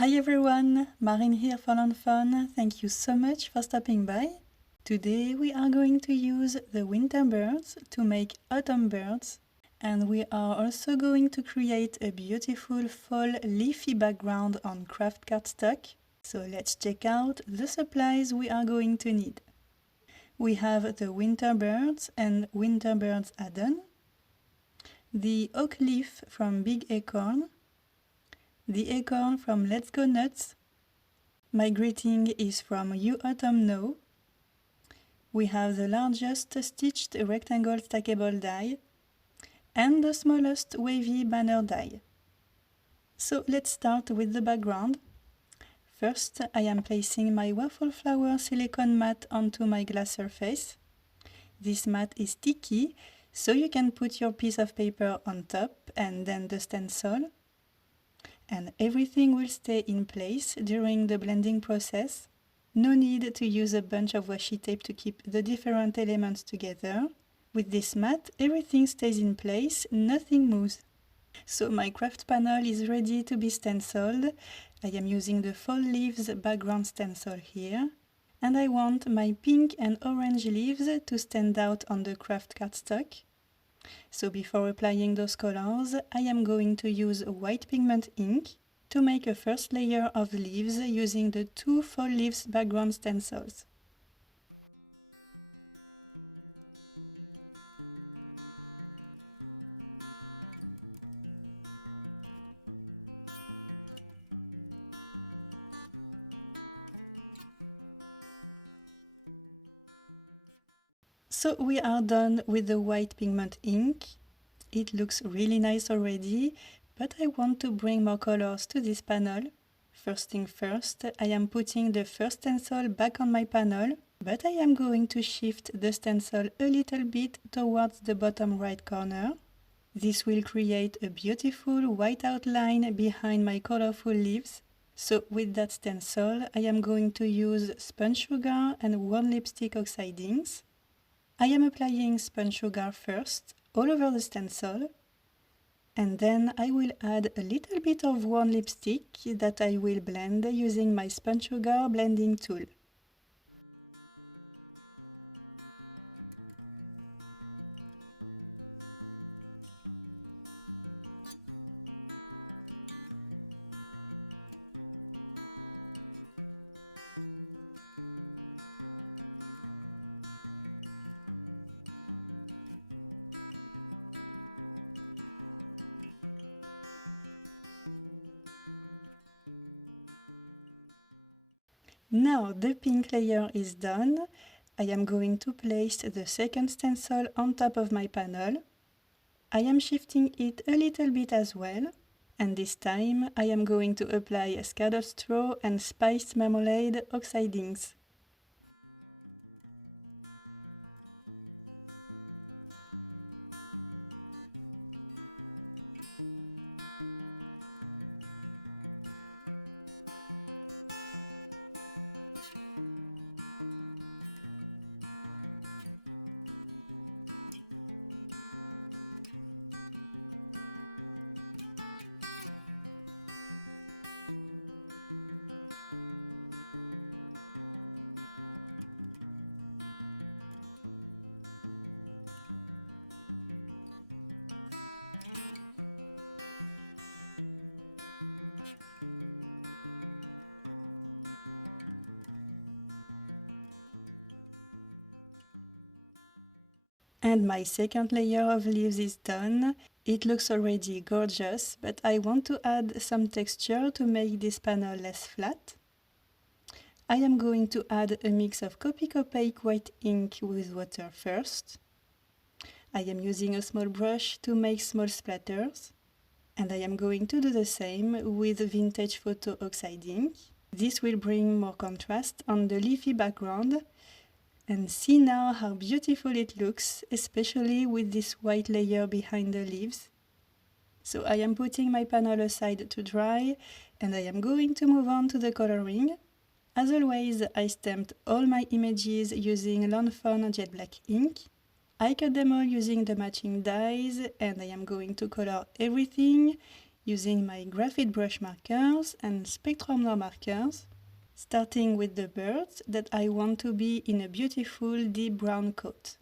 Hi everyone, Marin here for FAWN. Thank you so much for stopping by. Today we are going to use the winter birds to make autumn birds, and we are also going to create a beautiful fall leafy background on craft cardstock. So let's check out the supplies we are going to need. We have the winter birds and winter birds add-on, the oak leaf from Big Acorn, the acorn from Let's Go Nuts. My greeting is from You Autumn Know. We have the largest stitched rectangle stackable die and the smallest wavy banner die. So let's start with the background. First, I am placing my waffle flower silicone mat onto my glass surface. This mat is sticky, so you can put your piece of paper on top and then the stencil. And everything will stay in place during the blending process. No need to use a bunch of washi tape to keep the different elements together. With this mat, everything stays in place, nothing moves. So my craft panel is ready to be stenciled. I am using the fall leaves background stencil here. And I want my pink and orange leaves to stand out on the craft cardstock. So before applying those colors, I am going to use white pigment ink to make a first layer of leaves using the two fall leaves background stencils. So we are done with the white pigment ink. It looks really nice already, but I want to bring more colors to this panel. First thing first, I am putting the first stencil back on my panel, but I am going to shift the stencil a little bit towards the bottom right corner. This will create a beautiful white outline behind my colorful leaves. So with that stencil, I am going to use spun sugar and warm lipstick Oxide inks. I am applying spun sugar first all over the stencil, and then I will add a little bit of warm lipstick that I will blend using my spun sugar blending tool. Now the pink layer is done. I am going to place the second stencil on top of my panel. I am shifting it a little bit as well, and this time I am going to apply scattered straw and spiced marmalade Oxide inks. And my second layer of leaves is done. It looks already gorgeous, but I want to add some texture to make this panel less flat. I am going to add a mix of Copic opaque white ink with water first. I am using a small brush to make small splatters. And I am going to do the same with vintage photo Oxide ink. This will bring more contrast on the leafy background. And see now how beautiful it looks, especially with this white layer behind the leaves. So I am putting my panel aside to dry, and I am going to move on to the coloring. As always, I stamped all my images using FAWN jet black ink. I cut them all using the matching dyes, and I am going to color everything using my graphite brush markers and Spectrum Noir markers, starting with the birds that I want to be in a beautiful deep brown coat.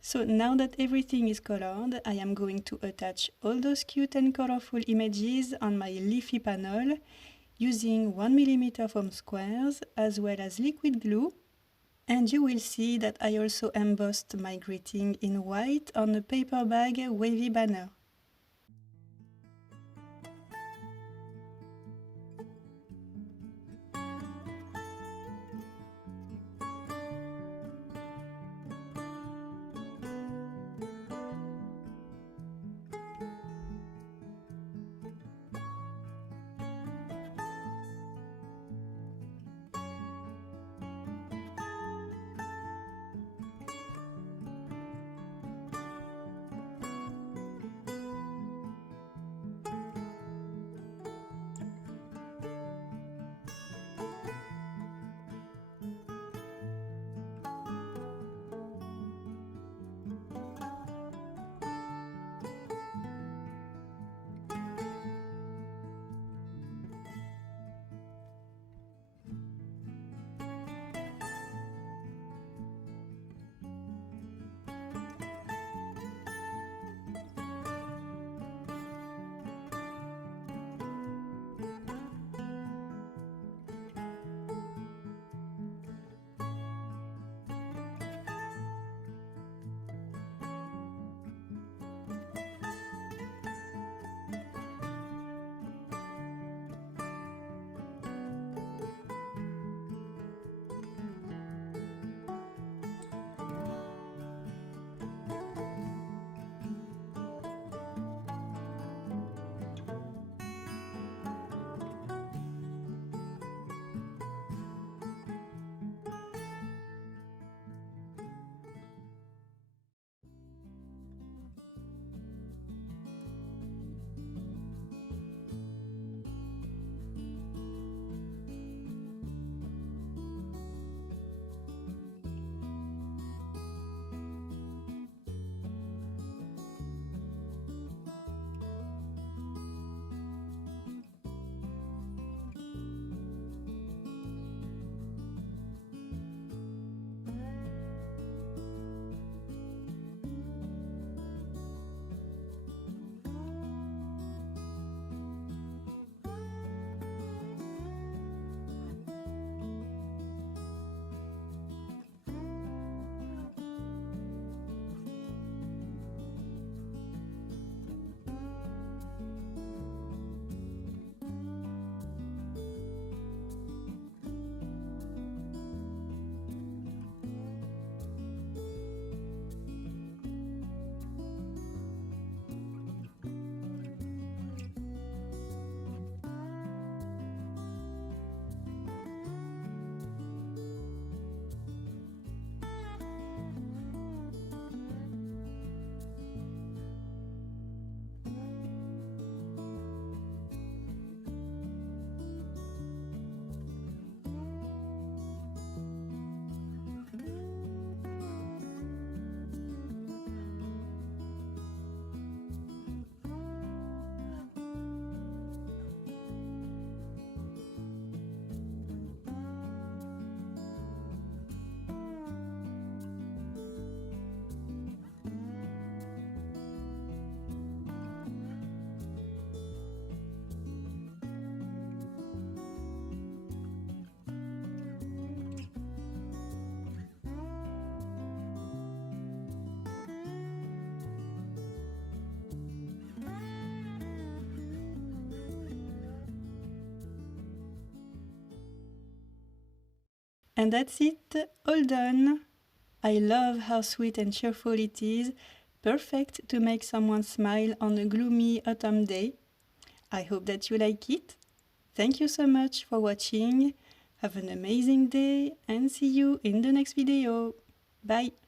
So now that everything is colored, I am going to attach all those cute and colorful images on my leafy panel using 1mm foam squares as well as liquid glue. And you will see that I also embossed my greeting in white on a paper bag wavy banner. And that's it, all done! I love how sweet and cheerful it is, perfect to make someone smile on a gloomy autumn day. I hope that you like it. Thank you so much for watching. Have an amazing day and see you in the next video. Bye!